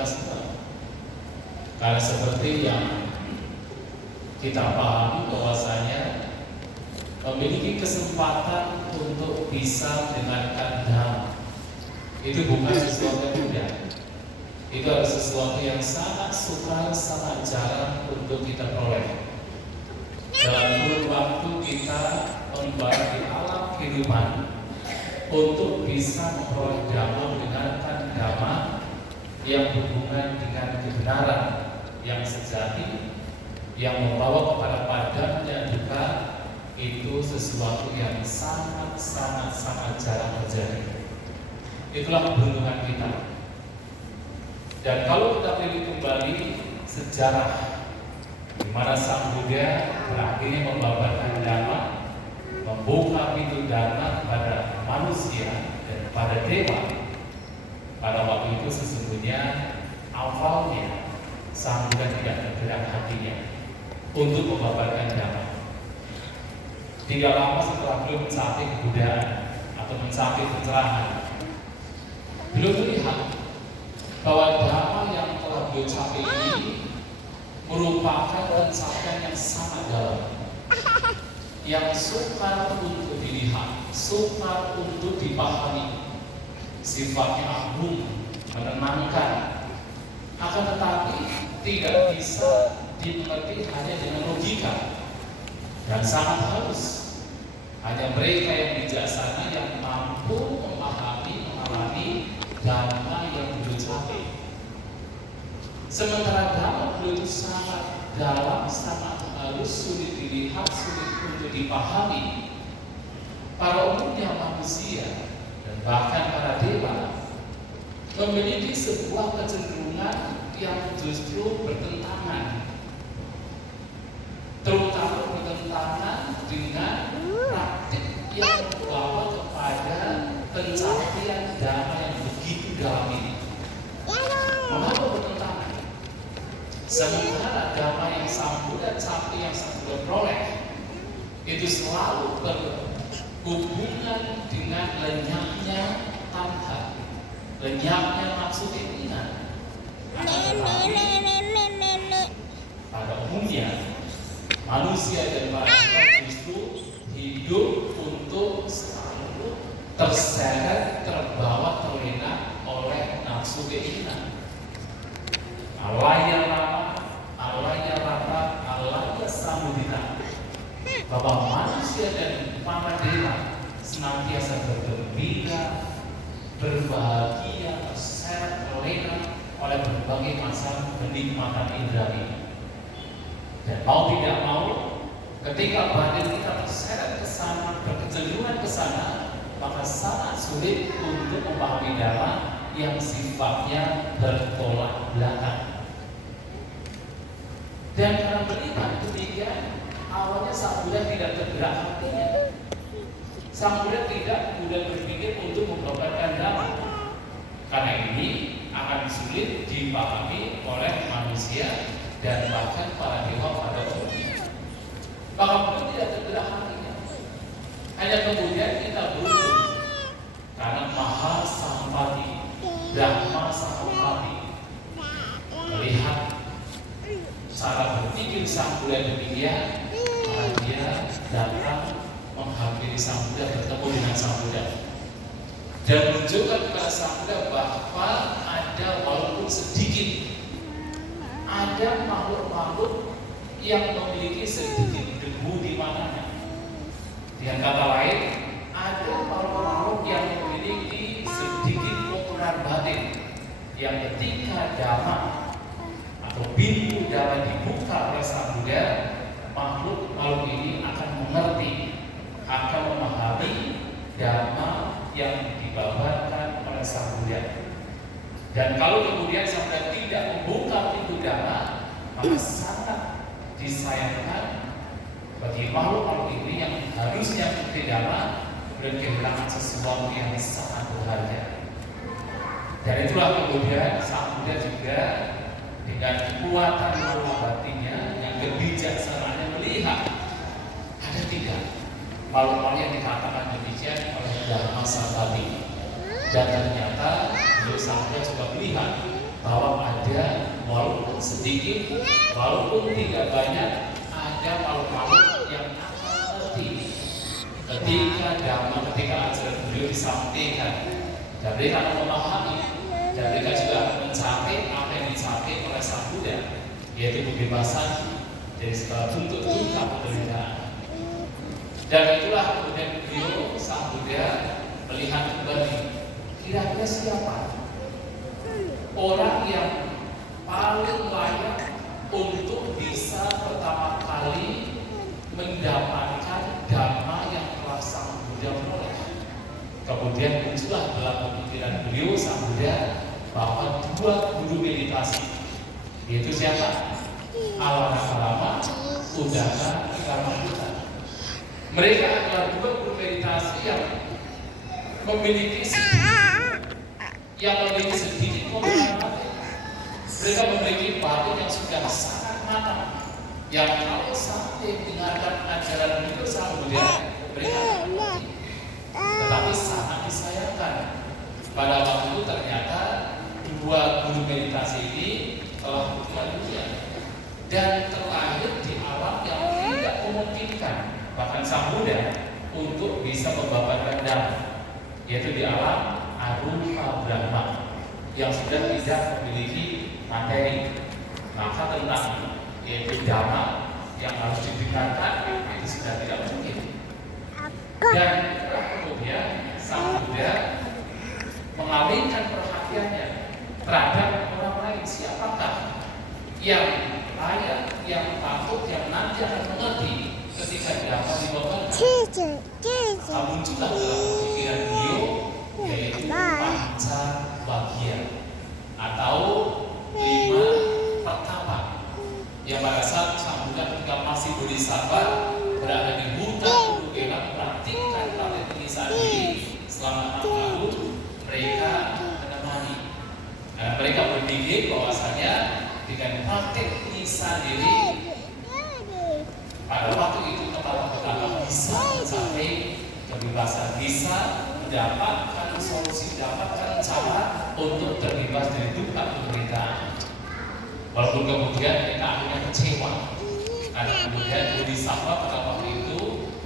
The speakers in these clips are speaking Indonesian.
kita semua. Karena seperti yang kita pahami bahwasanya memiliki kesempatan untuk bisa mendengarkan damai itu bukan sesuatu yang mudah. Itu adalah sesuatu yang sangat sukar, sangat jarang untuk kita peroleh. Dalam kurun waktu kita membara di alam kehidupan untuk bisa memperoleh damai, mendengarkan damai yang berhubungan dengan kebenaran yang sejati, yang membawa kepada padamnya duka, itu sesuatu yang sangat jarang terjadi. Itulah keberuntungan kita. Dan kalau kita pilih kembali sejarah di mana Sang Buddha berakhirnya membabarkan dhamma, membuka pintu dhamma kepada manusia dan pada dewa, pada waktu itu sesungguhnya awalnya Sang Buddha tidak tergerak hatinya untuk membabarkan dhamma. Tidak lama setelah beliau mencapai kebudayaan atau mencapai pencerahan, beliau melihat bahwa dhamma yang telah beliau capai ini merupakan pencapaian yang sangat dalam, yang sukar untuk dilihat, sukar untuk dipahami, sifatnya agung, menenangkan, akan tetapi tidak bisa dimengerti hanya dengan logika dan sangat halus. Hanya mereka yang bijaksana yang mampu memahami, mengalami dhamma yang beliau capai. Sementara dhamma beliau itu sangat dalam, sangat halus, sulit dilihat, sulit untuk dipahami. Para umumnya manusia dan bahkan para dewa memiliki sebuah kecenderungan yang justru bertentangan, terutama bertentangan dengan praktik yang membawa kepada pencapaian dhamma yang begitu dalam ini. Mengapa bertentangan? Sementara dhamma yang Sang Buddha capai, yang Sang Buddha peroleh, itu selalu berhubungan dengan lenyapnya tanha, lenyapnya nafsu keinginan. Pada umumnya manusia dan manusia justru hidup untuk selalu terseret, terbawa, terlena oleh nafsu keinginan. Alaya rata, alaya samudita. Bahwa manusia dan para dewa senantiasa bergembira, berbahagia, terseret, terlena oleh berbagai macam kenikmatan indrawi. Dan mau tidak mau, ketika badan kita terseret ke sana, berkecenderungan ke sana, maka sangat sulit untuk memahami dhamma yang sifatnya bertolak belakang. Dan karena melihat demikian, awalnya Sang Buddha tidak tergerak hatinya. Sang Buddha tidak kemudian berpikir untuk membabarkan dhamma, karena ini akan sulit dipahami oleh manusia dan bahkan para dewa pada umumnya. Maka beliau tidak tergerak hatinya. Hanya kemudian kita beruntung karena Maha Sampati, Dhamma Sampati, melihat cara berpikir Sang Buddha demikian, maka dia datang menghampiri Sang Buddha, bertemu dengan Sang Buddha, dan menunjukkan kepada Sang Buddha bahwa ada, walaupun sedikit, ada makhluk-makhluk yang memiliki sedikit debu di mananya. Dengan kata lain, ada makhluk-makhluk yang memiliki sedikit kotoran batin, yang ketika dhamma atau pintu dhamma dibuka oleh Sang Buddha, makhluk-makhluk ini akan mengerti, akan memahami dhamma yang dibabarkan oleh Sang Buddha. Dan kalau kemudian sampai tidak membuka pintu dhamma, maka sangat disayangkan bagi makhluk-makhluk ini yang harusnya mengerti dhamma dan kehilangan sesuatu yang sangat berharga. Dan itulah kemudian Sang Buddha juga dengan kekuatan nurani batinnya yang kebijaksanaannya melihat ada tidak makhluk-makhluk yang dikatakan demikian oleh Dhamma Sampati. Dan ternyata beliau Sang Buddha juga melihat bahwa sedikit, walaupun tidak banyak, ada makhluk-makhluk yang akan mengerti ketika ajaran beliau disampaikan, dan mereka akan memahami, dan mereka juga akan mencapai apa yang dicapai oleh Sang Buddha, yaitu kebebasan dari segala bentuk duka penderitaan. Dan itulah kemudian beliau Sang Buddha melihat kembali, kira-kira siapa orang yang paling layak untuk bisa pertama kali mendapatkan dhamma yang telah Sang Buddha peroleh. Kemudian muncullah dalam pemikiran beliau Sang Buddha bahwa dua guru meditasi, yaitu siapa? Alana-Kalama, Udaka, Karmaputra. Mereka adalah dua guru meditasi yang memiliki sedikit pengalaman. Mereka memiliki batin yang sudah sangat matang, yang kalau sampai mendengarkan ajaran beliau Sang Buddha, mereka mengerti. Tetapi sangat disayangkan, pada waktu itu ternyata dua guru meditasi ini telah meninggal dunia dan terlahir di alam yang tidak memungkinkan bahkan Sang Buddha untuk bisa membabarkan dhamma, yaitu di alam arupa Brahma yang sudah tidak memiliki materi. Maka tentang yaitu dhamma yang harus didengarkan itu sudah tidak mungkin. Dan kemudian Sang Buddha mengalihkan perhatiannya terhadap orang lain, siapakah yang layak, yang patut, yang nanti akan mengerti ketika dhamma dibawakan. Muncullah dalam pikiran beliau yaitu Pancawagya atau 5 pertapa yang pada saat Sang Buddha ketika masih bodhisattva berada di hutan Gunung mempraktikkan praktik penyiksaan diri selama 6 tahun, mereka menemani. Karena mereka berpikir bahwasanya dengan praktik penyiksaan diri pada waktu itu kepala pertama bisa mencapai kebebasan, bisa mendapatkan solusi, mendapatkan cara untuk terbebas dari duka penderitaan. Walaupun kemudian mereka akhirnya kecewa karena kemudian bodhisattva pada waktu itu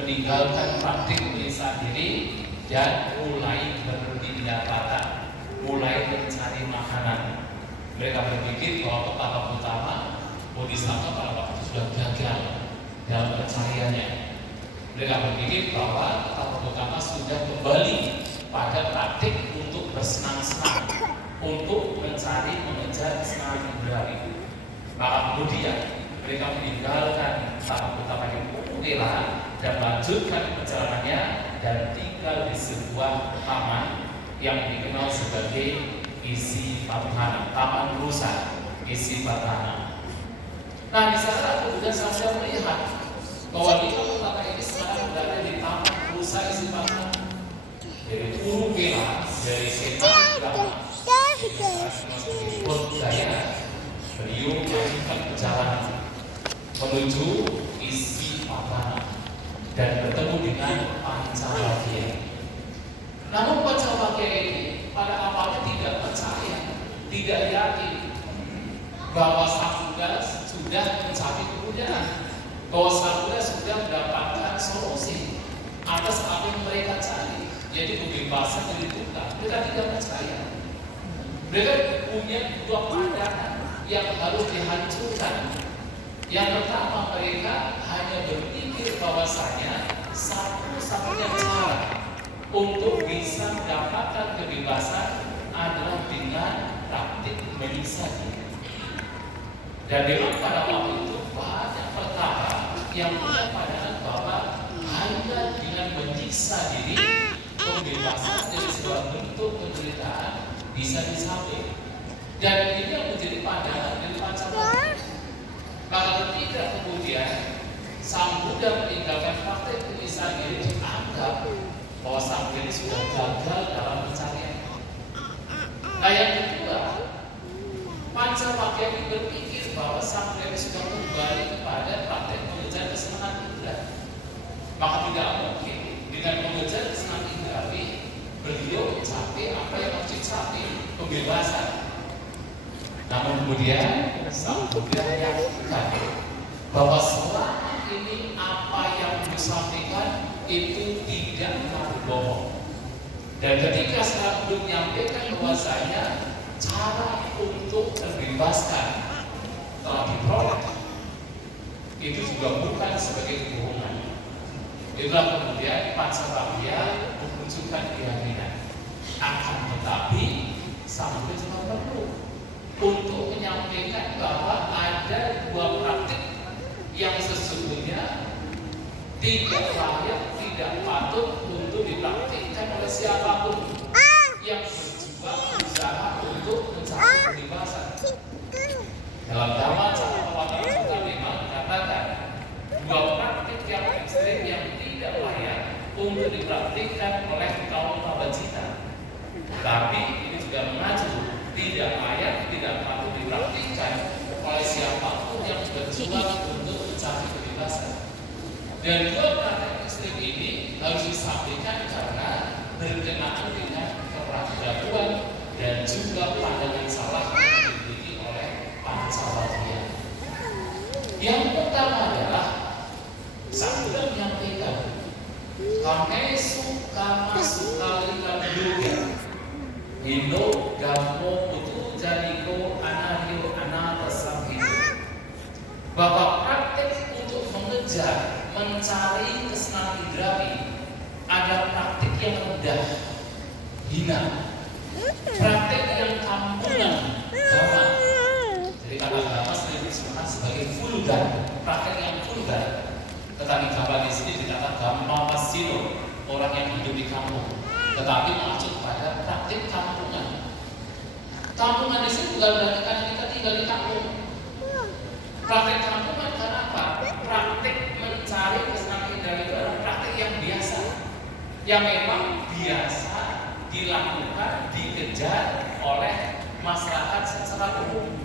meninggalkan praktik penyiksaan diri dan mulai berpindah patah, mulai mencari makanan. Mereka berpikir bahwa petapa utama bodhisattva pada waktu itu sudah gagal dalam pencariannya. Mereka berpikir bahwa petapa utama sudah kembali pada praktik untuk bersenang-senang, untuk mencari mengejar kesenangan indera. Maka kemudian mereka meninggalkan petapa utama yang populer dan melanjutkan perjalanannya dan tinggal di sebuah taman yang dikenal sebagai Isipatthana, Taman Rusa Isipatthana. Nah, di sana kemudian saya melihat bahwa di kota ini sekarang berada di Taman Rusa Isipatthana. Dari Uru Bela, dari Setan Brahma, dari Bodhaya, beliau melanjutkan perjalanan menuju Isipatthana dan bertemu dengan Pancawagya. Namun Pancawagya ini pada awalnya tidak percaya, tidak yakin bahwa Sang Buddha sudah mencapai kemuliaan, bahwa Sang Buddha sudah mendapatkan solusi atas apa yang mereka cari, yaitu kebebasan dari duka. Mereka tidak percaya. Mereka punya dua pandangan yang harus dihancurkan. Yang pertama, mereka hanya berpikir bahwasanya satu-satunya cara untuk bisa mendapatkan kebebasan adalah dengan praktik menyiksa diri. Dan memang pada waktu itu banyak pertapa yang punya pandangan bahwa hanya dengan menyiksa diri kebebasan dari segala bentuk penderitaan bisa dicapai. Dan ini yang menjadi pandangan dari Pancawagya. Maka ketika kemudian Sang Buddha meninggalkan praktik penyiksaan diri, dianggap bahwa Sang Buddha sudah gagal dalam pencarian. Nah, yang kedua, Pancawagya ini berpikir bahwa Sang Buddha sudah kembali kepada praktik mengejar kesenangan indera. Maka tidak mungkin dengan mengejar kesenangan indera beliau mencapai apa yang harus dicapai, kebebasan. Namun kemudian Sang Buddha menyatakan bahwa selama ini apa yang disampaikan itu tidak bohong. Dan ketika Sang Buddha menyampaikan bahwasanya cara untuk membebaskan telah diperoleh, itu juga bukan sebagai kebohongan. Itulah kemudian Pancawakya menunjukkan keyakinan. Akan tetapi Sang Buddha juga perlu untuk menyampaikan bahwa ada dua praktik yang sesungguhnya tidak layak, tidak patut untuk dipraktikkan oleh siapapun yang berjuang berusaha untuk mencari kebebasan. Dalam Dhamma Cakkawarta Sutta memang dikatakan dua praktik yang ekstrim yang tidak layak untuk dipraktikkan oleh kaum Pabajita. Tapi ini juga mengacu tidak layak, tidak patut dipraktikkan oleh siapapun yang berjuang untuk mencari kebebasan. Dan dua praktik ekstrim ini harus disampaikan karena berkenaan dengan keraguan dan juga pandangan salah yang dimiliki oleh Pancawakya. Yang pertama adalah Sang Buddha menyampaikan Kamesu kama sukali yoga Indo Gammo Putu Janiko Anahyo Anatasamhito, bahwa praktek untuk mengejar, mencari kesenangan indrawi ada praktek yang rendah, hina, praktek yang kampungan, dhamma. Jadi kata dhamma sering disebut sebagai vulgar, praktek yang vulgar. Tetapi dhamma di sini dikatakan dhamma pasino, orang yang hidup di kampung. Tetapi mengacu pada praktik kampungan. Kampungan di sini bukan berarti karena kita tinggal di kampung. Praktik kampungan karena apa? Praktik mencari kesenangan indrawi itu adalah praktik yang biasa, yang memang biasa dilakukan, dikejar oleh masyarakat secara umum.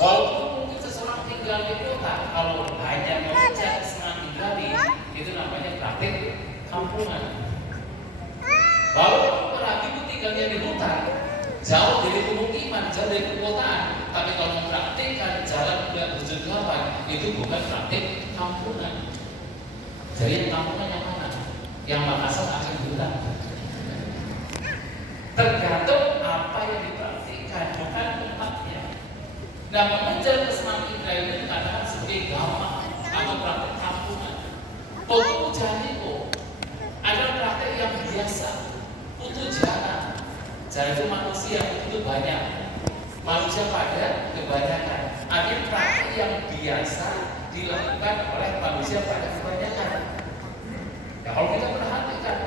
Walaupun mungkin seseorang tinggal di kota, kalau hanya mengejar kesenangan indrawi, itu namanya praktik kampungan. Walaupun orang itu tinggalnya di hutan, jauh dari pemukiman, jauh dari perkotaan, tapi kalau mempraktikkan jalan yang berjengkalan, itu bukan praktik kampungan. Jadi yang kampungan yang mana? Yang Makassar akan bilang. Tergantung apa yang dipraktikkan, bukan tempatnya. Nah, mengejar kesenangan indrawi itu dikatakan sebagai dhamma atau praktik kampungan. Putu janiko adalah praktik yang biasa. Putu jana, jana itu manusia, itu banyak. Manusia pada kebanyakan. Ada praktik yang biasa dilakukan oleh manusia pada kebanyakan. Ya, kalau kita perhatikan,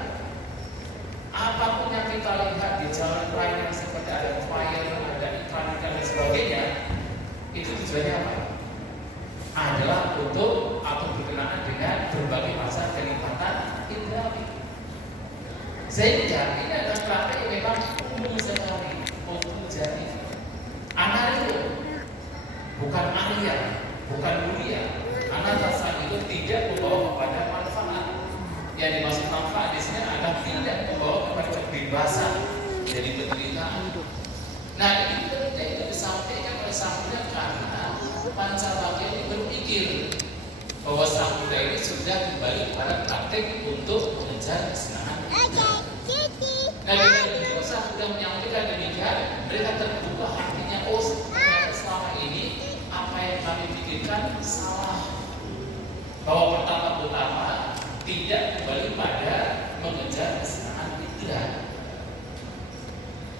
apapun yang kita lihat di jalan raya seperti ada flyer, ada iklan-iklan dan sebagainya, itu tujuannya apa? Adalah untuk atau berkenaan dengan berbagai macam kenikmatan indrawi. Sehingga ini adalah praktek yang memang umum sekali untuk menjadi anario, bukan Arya, bukan mulia. Anatasan itu tidak membawa kepada manfaat. Yang dimaksud manfaat di sini adalah tidak membawa kepada kebebasan dari penderitaan. Nah, ini penting itu disampaikan oleh Sang Buddha karena Pancawakya ini berpikir bahwa Sang Buddha ini sudah kembali kepada praktik untuk mengejar kesenangan. Nah, dengan Sang Buddha menyampaikan demikian, mereka terbuka hatinya. Oh, selama ini apa yang kami pikirkan salah. Bahwa pertama-tama tidak kembali pada mengejar kesenangan indera.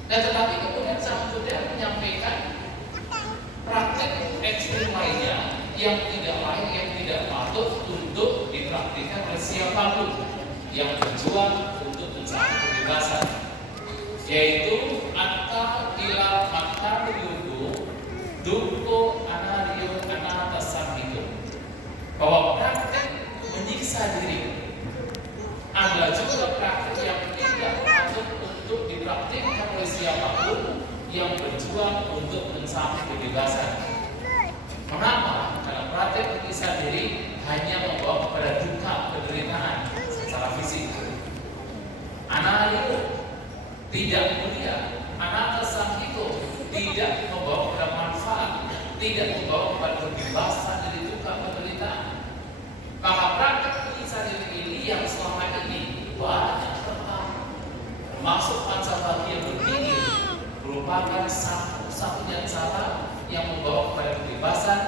Nah, tetapi kemudian Sang Buddha menyampaikan praktek ekstrim lainnya yang tidak lain, yang tidak patut untuk dipraktikkan oleh siapapun yang berjuang untuk mencari kebebasan, yaitu atta ila makan yudo duko anario anatasamhito, bahwa praktek menyiksa diri adalah juga praktek yang tidak patut untuk dipraktikkan oleh siapapun yang berjuang untuk mencari kebebasan. Mengapa? Karena praktek menyiksa diri hanya membawa kepada duka, penderitaan secara fisik. Anario tidak mulia, anatasamhito tidak membawa kepada manfaat, tidak membawa kepada kebebasan dari tukang penderitaan. Maka praktek penyiksaan diri ini yang selama ini banyak termasuk pancabagi yang berpikir merupakan satu-satunya cara yang membawa kepada kebebasan,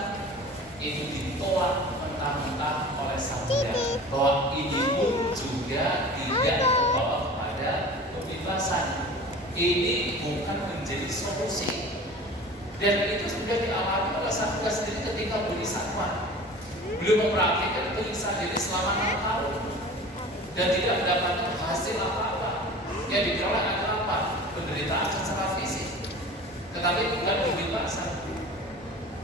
itu ditolak mentah-mentah oleh Sang Buddha bahwa ini pun juga tidak membawa kepada kebebasan. Ini bukan menjadi solusi, dan itu sudah dialami oleh Sang Buddha sendiri ketika bodhisattva. Beliau mempraktikkan penyiksaan diri selama 6 tahun dan tidak mendapatkan hasil apa-apa. Yang diperoleh adalah apa? Penderitaan secara fisik, tetapi bukan kebebasan.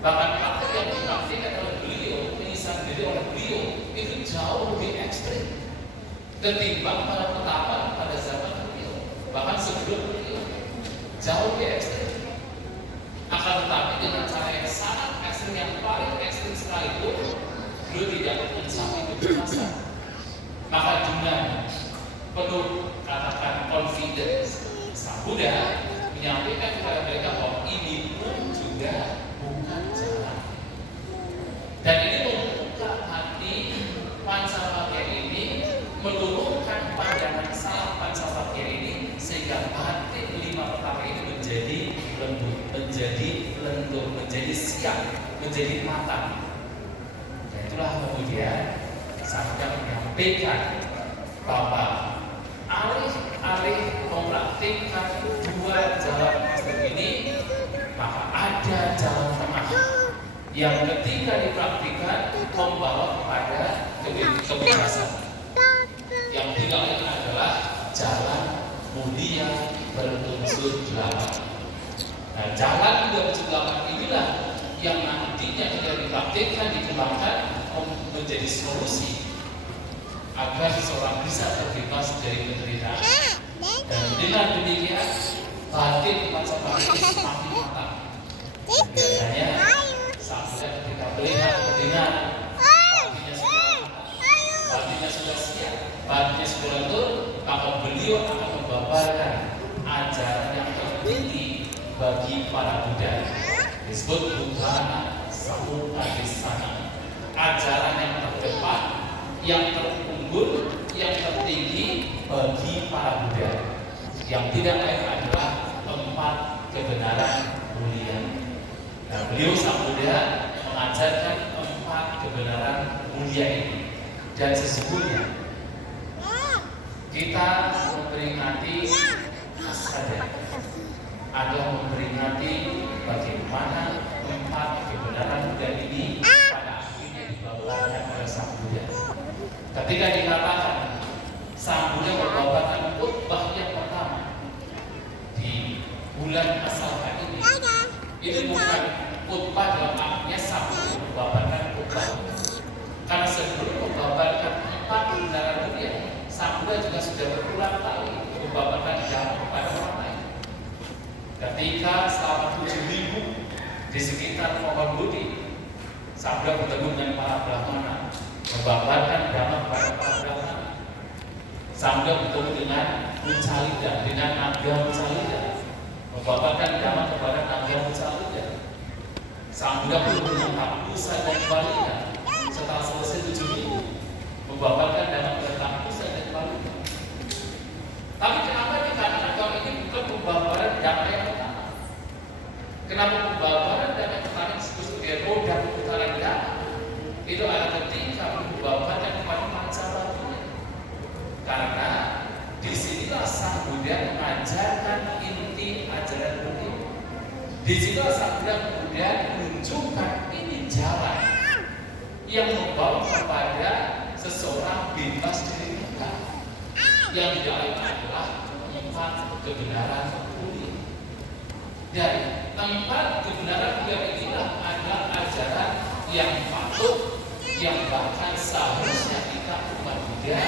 Bahkan praktek yang dipraktikkan oleh beliau, penyiksaan diri oleh beliau itu jauh lebih ekstrim ketimbang para petapa pada zaman beliau, bahkan sebelum beliau, jauh lebih ekstrim. Akan tetapi dengan cara yang sangat ekstrim, yang paling ekstrim sekalipun, beliau tidak mencapai kebebasan. Maka dengan penuh katakan confidence, Sang Buddha menyampaikan kepada mereka bahwa ini pun juga bukan jalan. Dan ini membuka hati Pancabagya ini, menurunkan pandangan salah Pancabagya ini, sehingga batin 5 perkara ini menjadi lembut, menjadi lentur, menjadi siap, menjadi matang. Dan itulah kemudian Sang Buddha menyampaikan bahwa alih-alih mempraktikkan 2 jalan ekstrem ini, maka ada jalan tengah yang ketika dipraktikkan membawa kepada kebebasan. Yang tiga lain adalah jalan mulia berunsur 8. Nah, jalan berunsur 8 inilah yang nantinya jika dipraktikkan, dikembangkan menjadi solusi agar seseorang bisa terbebas dari penderitaan. Dan dengan demikian batin Pancabagya semakin matang. Biasanya Sang Buddha ketika melihat mendengar batinnya sudah siap, batinnya sudah lentur, maka beliau akan membabarkan ajaran yang tertinggi bagi para Buddha, disebut Buddhana Samutadesana, ajaran yang terdepan, yang terunggul, yang tertinggi bagi para Buddha, yang tidak lain adalah 4 kebenaran mulia. Nah, beliau Sang Buddha mengajarkan 4 kebenaran mulia ini. Dan sesungguhnya kita memperingati Asada adalah memperingati bagaimana 4 kebenaran mulia ini pada akhirnya dibawakan oleh Sang Buddha. Ketika dikatakan Sang Buddha membawakan khutbah yang pertama di bulan Asalka ini bukan khutbah dalam artinya Sang Buddha membawakan khutbah, karena sebelum membawakan 4 kebenaran mulia, Sang Buddha juga sudah berulang kali membawakan dhamma kepada orang lain. Ketika selama 7 minggu di sekitar pohon Bodhi, Sang Buddha bertemu dengan para brahmana, membawakan dhamma kepada para brahmana. Sang Buddha bertemu dengan Uccalida, dengan Naga Uccalida, membawakan dhamma kepada Naga Uccalida. Sang Buddha bertemu dengan Tapusa dan Balina. Setelah selesai 7 minggu, membawakan dhamma kepada Tapusa dan Balina. Tapi kenapa dikatakan kalau ini bukan pembawaran dhamma yang pertama? Kenapa pembawaran dhamma yang pertama disebut sebagai roda pemutaran dhamma? Itu adalah ketika membawakan kepada Pancabagya. Karena disinilah Sang Buddha mengajarkan inti ajaran beliau. Disinilah Sang Buddha kemudian menunjukkan ini jalan yang membawa kepada seseorang bebas dari duka, yang tidak lain adalah 4 kebenaran mulia. Dan 4 kebenaran mulia inilah adalah ajaran yang patut, yang bahkan seharusnya kita umat Buddha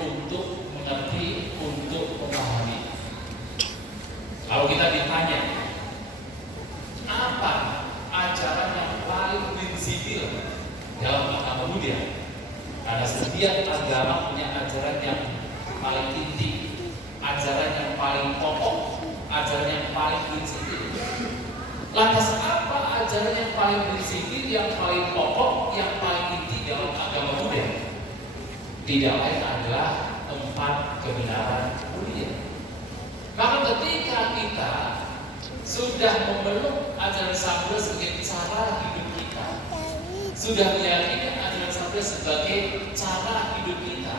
untuk mengerti, untuk memahami. Kalau kita ditanya apa ajaran yang paling prinsipil dalam agama Buddha, karena setiap agama punya ajaran yang paling inti, ajaran yang paling pokok, ajaran yang paling prinsipil. Lantas apa ajaran yang paling prinsipil, yang paling pokok, yang paling inti dalam agama Buddha? Tidak lain adalah 4 kebenaran mulia. Maka ketika kita sudah memeluk ajaran Sang Buddha sebagai cara hidup kita, sudah meyakini ajaran Sang Buddha sebagai cara hidup kita,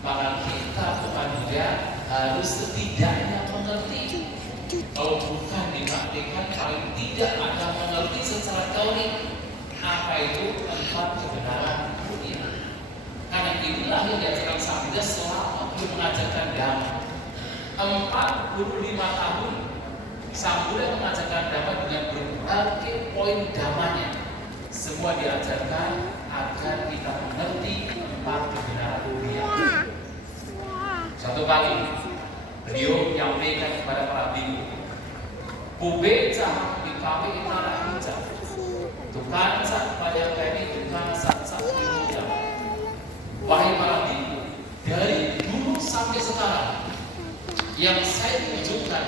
maka kita bukan juga harus setidaknya mengerti. Kalau bukan dipraktikkan, paling tidak akan mengerti secara teori apa itu 4 kebenaran mulia. Karena inilah yang diajarkan Sang Buddha selama beliau mengajarkan Dhamma. 45 tahun Sang Buddha mengajarkan Dhamma dengan berbagai poin Dhammanya. Semua diajarkan agar kita mengerti 4 kebenaran mulia. Satu kali beliau menyampaikan kepada para bhikkhu, "Pubeca dikami itara hija, tukang sak pada kami tukang sak hija." Wahai para bhikkhu, dari dulu sampai sekarang yang saya tunjukkan